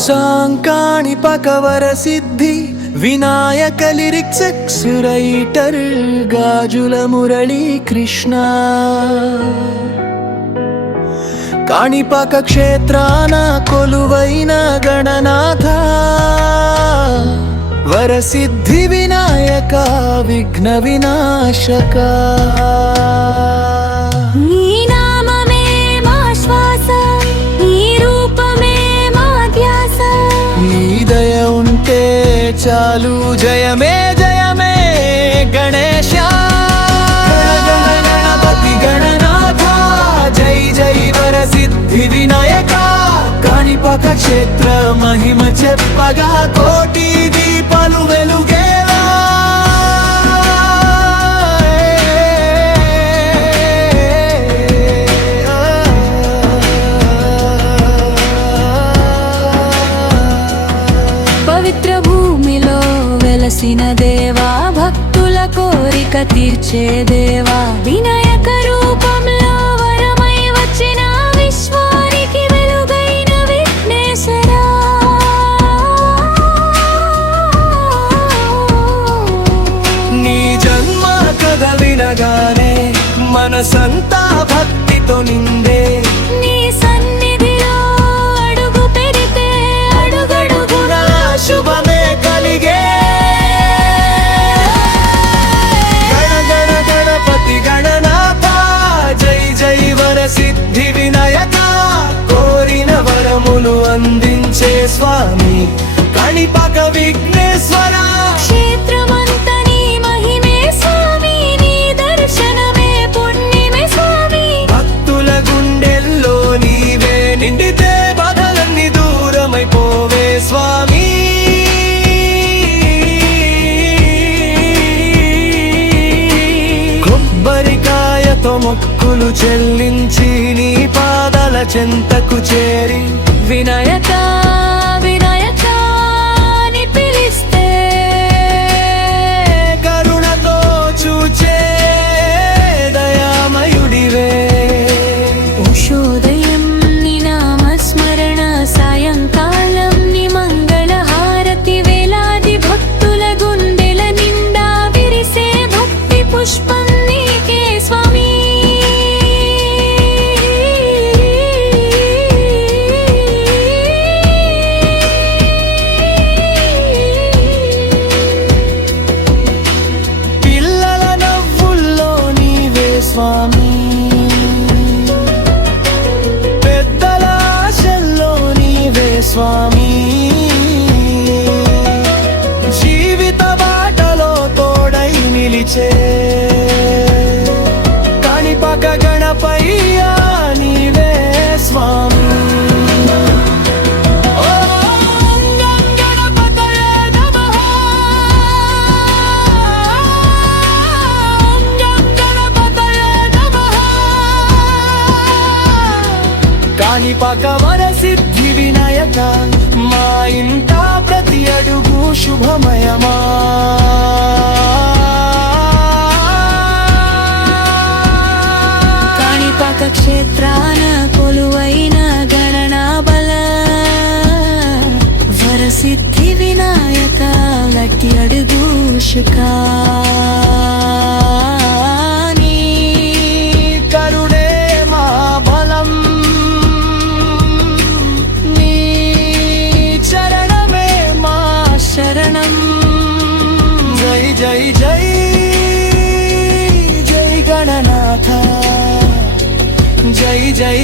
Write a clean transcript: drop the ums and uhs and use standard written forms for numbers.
సాంకాణి పకవర సిద్ధి Vinayaka lyrics X writer గాజుల మురళీ కృష్ణ కాణిపాక క్షేత్రాన కొలువైన గణనాథ వరసిద్ధి వినాయక విఘ్న వినాశక చాలు జయమే జయమే గణేశ గణపతి గణనాథ జై జై వరసిద్ధి వినాయక కాణిపాక క్షేత్ర మహిమ చెప్పగా కోటి దీపాలు వెలుగేలా పవిత్ర వెలసిన దేవా భక్తుల కోరిక తీర్చే దేవా వినాయక రూపంలో వరమై వచ్చిన విశ్వానికి వెలుగైన విఘ్నేశ్వరా నీ జన్మ కథ వినగానే మనసంతా భక్తితో నిందే నీ సన్నిధిలో అడుగు పెడితే అడుగడుగున శుభమే కలిగే సిద్ధి వినాయక కోరిన వరములు అందించే స్వామి కాణిపాక విఘ్నేశ్వర క్షేత్రమంత నీ మహిమే స్వామి నీ దర్శనమే పుణ్యమే స్వామి భక్తుల గుండెల్లో నీవే నిండితే బాధలన్నీ దూరమైపోవే స్వామి కొబ్బరికాయతో మొక్కులు చెల్లించి నీ పాదాల చెంతకు చేరి వినాయక వినాయక అని పిలిస్తే కరుణతో చూచే దయామయుడివే ఉషోదయం నీ నామస్మరణ సాయంకాలం నీ మంగళ హారతి వేలాది భక్తుల గుండెల నిండా విరిసే భక్తి పుష్పం స్వామి పెద్దల ఆశల్లో నీవే స్వామి జీవిత బాటలో తోడై నిలిచే కాణిపాక గణపయ్య నీవే స్వామి కాణిపాక వరసిద్ధి వినాయక మా ఇంట ప్రతి అడుగు శుభమయమా కాణిపాక క్షేత్రాన కొలువైన గణనాబల వరసిద్ధి వినాయక గట్టి అడుగు శుకా జై జై జై గణనాథ జై జై